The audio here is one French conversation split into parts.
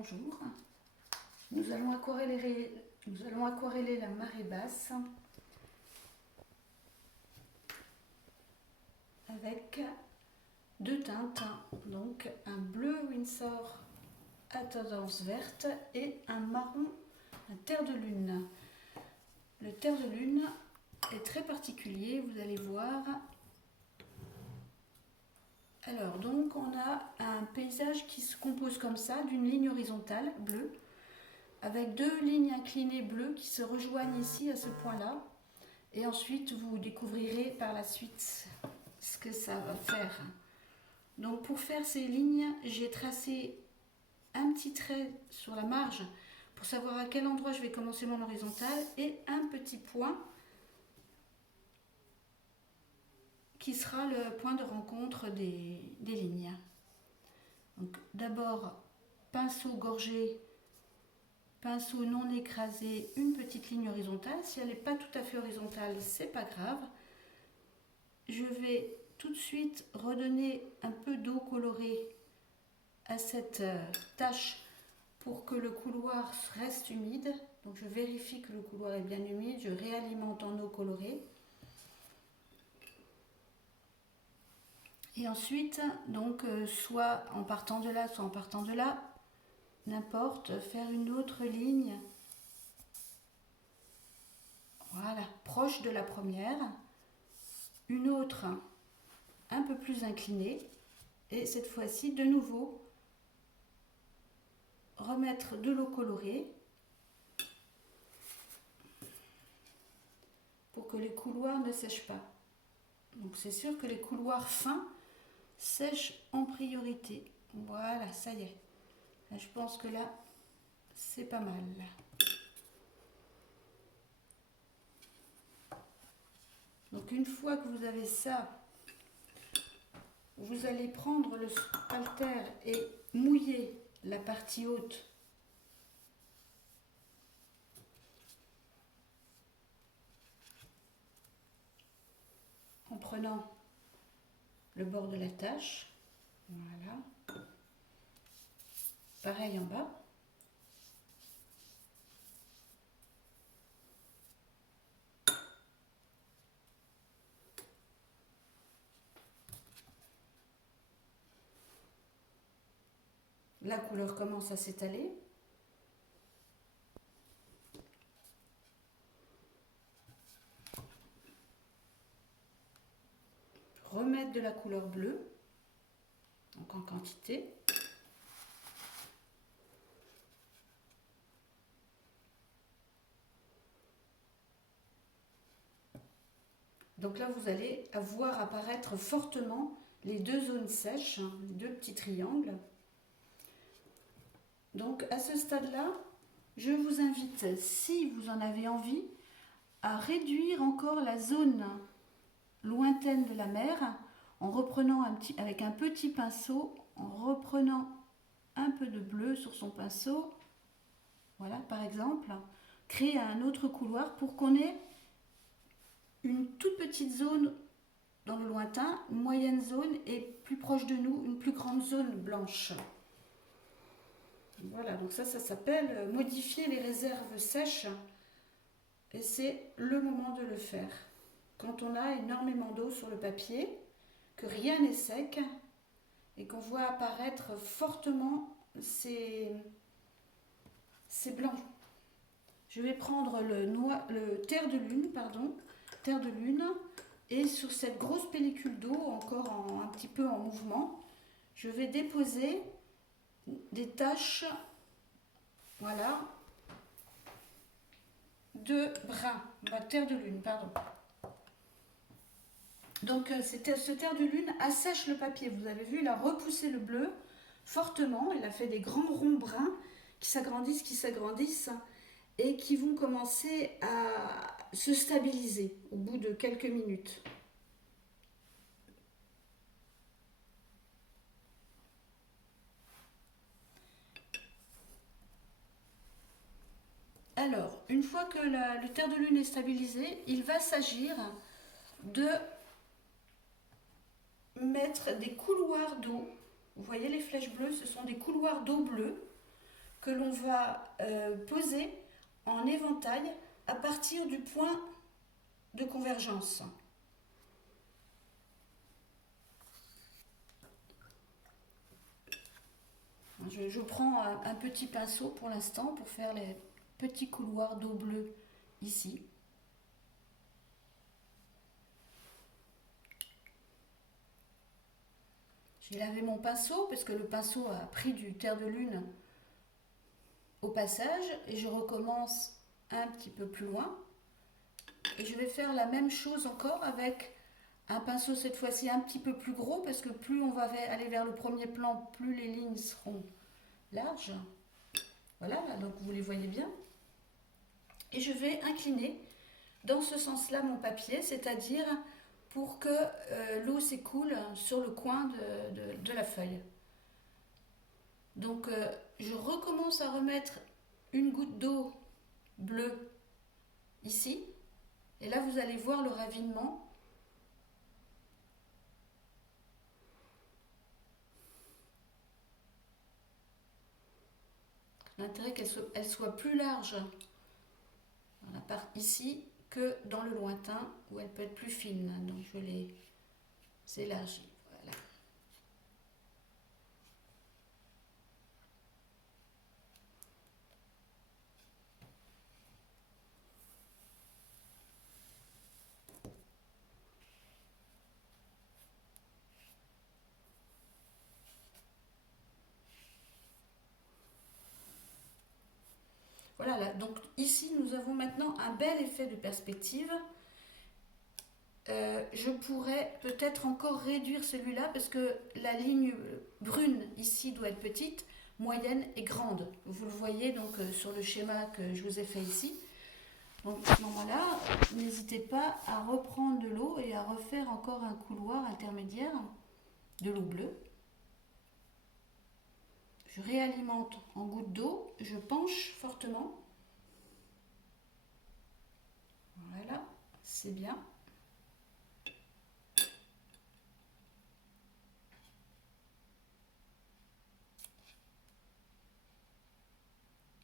bonjour. Nous allons aquareller la marée basse avec deux teintes, donc un bleu Winsor à tendance verte et un marron, un terre de lune. Le terre de lune est très particulier, vous allez voir. Alors donc on a un paysage qui se compose comme ça, d'une ligne horizontale bleue, avec deux lignes inclinées bleues qui se rejoignent ici à ce point-là. Et ensuite vous découvrirez par la suite ce que ça va faire. Donc pour faire ces lignes, j'ai tracé un petit trait sur la marge pour savoir à quel endroit je vais commencer mon horizontal et un petit point qui sera le point de rencontre des lignes. Donc d'abord pinceau gorgé, pinceau non écrasé, une petite ligne horizontale. Si elle n'est pas tout à fait horizontale, c'est pas grave. Je vais tout de suite redonner un peu d'eau colorée à cette tache pour que le couloir reste humide. Donc je vérifie que le couloir est bien humide, je réalimente en eau colorée. Et ensuite, donc soit en partant de là, soit en partant de là, n'importe, faire une autre ligne, voilà, proche de la première, une autre un peu plus inclinée, et cette fois-ci, de nouveau, remettre de l'eau colorée pour que les couloirs ne sèchent pas. Donc c'est sûr que les couloirs fins sèchent en priorité. Voilà, ça y est. Là, je pense que là, c'est pas mal. Donc une fois que vous avez ça, vous allez prendre le spalter et mouiller la partie haute en prenant le bord de la tache. Voilà. Pareil en bas. La couleur commence à s'étaler. Remettre de la couleur bleue, donc en quantité. Donc là, vous allez voir apparaître fortement les deux zones sèches, les deux petits triangles. Donc à ce stade-là, je vous invite, si vous en avez envie, à réduire encore la zone lointaine de la mer en reprenant avec un petit pinceau, en reprenant un peu de bleu sur son pinceau. Voilà, par exemple, créer un autre couloir pour qu'on ait une toute petite zone dans le lointain, une moyenne zone et plus proche de nous, une plus grande zone blanche. Voilà, donc ça s'appelle modifier les réserves sèches et c'est le moment de le faire. Quand on a énormément d'eau sur le papier, que rien n'est sec et qu'on voit apparaître fortement ces blancs. Je vais prendre le terre de lune, et sur cette grosse pellicule d'eau, encore un petit peu en mouvement, je vais déposer des taches, voilà, de brun, terre de lune, pardon. Donc ce terre de lune assèche le papier. Vous avez vu, il a repoussé le bleu fortement, il a fait des grands ronds bruns qui s'agrandissent et qui vont commencer à se stabiliser au bout de quelques minutes. Alors, une fois que le terre de lune est stabilisé, il va s'agir de mettre des couloirs d'eau. Vous voyez les flèches bleues, ce sont des couloirs d'eau bleue que l'on va poser en éventail à partir du point de convergence. Je prends un petit pinceau pour l'instant pour faire les petits couloirs d'eau bleue ici. J'ai lavé mon pinceau parce que le pinceau a pris du terre de lune au passage et je recommence un petit peu plus loin. Et je vais faire la même chose encore avec un pinceau cette fois-ci un petit peu plus gros parce que plus on va aller vers le premier plan, plus les lignes seront larges. Voilà, là, donc vous les voyez bien. Et je vais incliner dans ce sens-là mon papier, c'est-à-dire pour que l'eau s'écoule sur le coin de la feuille. Donc je recommence à remettre une goutte d'eau bleue ici. Et là, vous allez voir le ravinement. L'intérêt qu'elle soit plus large ici que dans le lointain où elle peut être plus fine. Donc je les élargis. Voilà. Voilà, là, donc ici nous avons maintenant un bel effet de perspective. Je pourrais peut-être encore réduire celui-là parce que la ligne brune ici doit être petite, moyenne et grande. Vous le voyez donc sur le schéma que je vous ai fait ici. Donc à ce moment-là, n'hésitez pas à reprendre de l'eau et à refaire encore un couloir intermédiaire de l'eau bleue. Je réalimente en gouttes d'eau, je penche fortement. Voilà, c'est bien.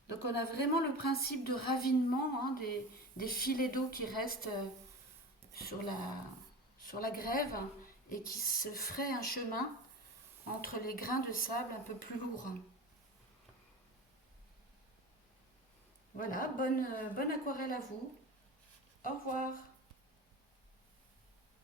Donc on a vraiment le principe de ravinement des filets d'eau qui restent sur la grève et qui se ferait un chemin entre les grains de sable un peu plus lourds. Voilà, bonne aquarelle à vous. Au revoir.